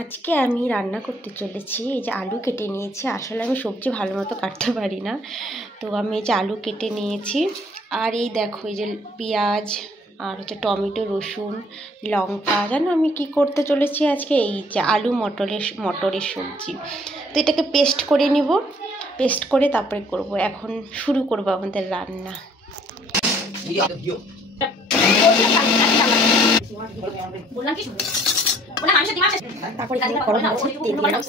আজকে আমি রান্না করতে চলেছি। এই যে আলু কেটে নিয়েছি, আসলে আমি সবজি ভালো মতো কাটতে পারি না, তো আমি এই যে আলু কেটে নিয়েছি। আর এই দেখো এই যে পেঁয়াজ আর হচ্ছে টমেটো, রসুন, লঙ্কা। জানো আমি কি করতে চলেছি আজকে? এই যে আলু মটরের সবজি। তো এটাকে পেস্ট করে নিব, পেস্ট করে তারপরে করব। এখন শুরু করব আমাদের রান্না। তারপরে গরম হচ্ছে, তেল দিলাম।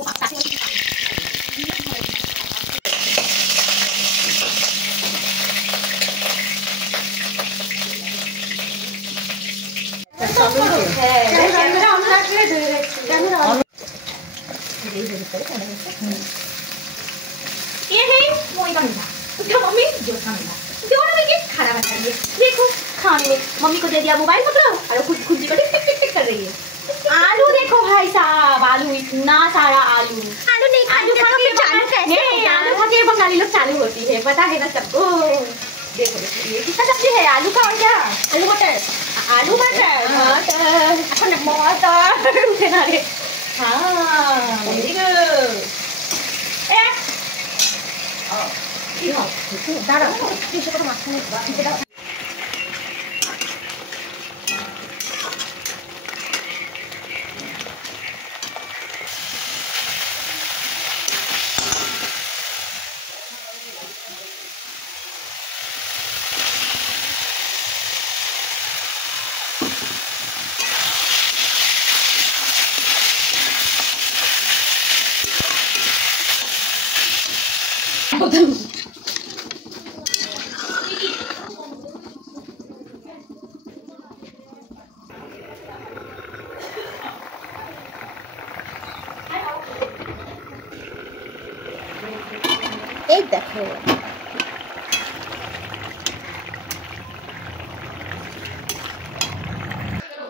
देखो खाने में मम्मी को दे दिया मोबाइल पकड़ो और खुद खुद को टिक टिक टिक टिक कर रही है। आलू देखो भाई साहब, आलू इतना सारा आलू। आलू नहीं आलू खा के चालू कैसे? आलू खा के बंगाली लोग चालू होती है, पता है ना सबको। देखो देखो ये कितना सब्जी है, आलू का और क्या? आलू मटर, आलू मटर, मटर मटर। हाँ वेरी गुड। দাঁড়াও কিছু করে মাঝখানে দাও। এই দেখো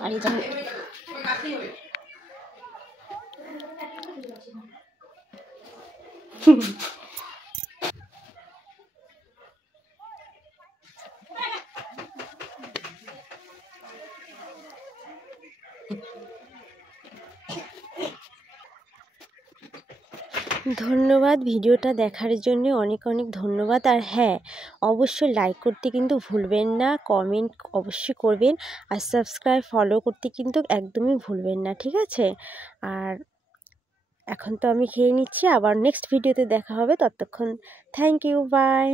আর এই দেখো ধন্যবাদ ভিডিওটা দেখার জন্য, অনেক অনেক ধন্যবাদ। আর হ্যাঁ, অবশ্যই লাইক করতে কিন্তু ভুলবেন না, কমেন্ট অবশ্যই করবেন, আর সাবস্ক্রাইব ফলো করতে কিন্তু একদমই ভুলবেন না, ঠিক আছে? আর এখন তো আমি খেয়ে নিচ্ছি, আবার নেক্সট ভিডিওতে দেখা হবে। ততক্ষণ থ্যাংক ইউ, বাই।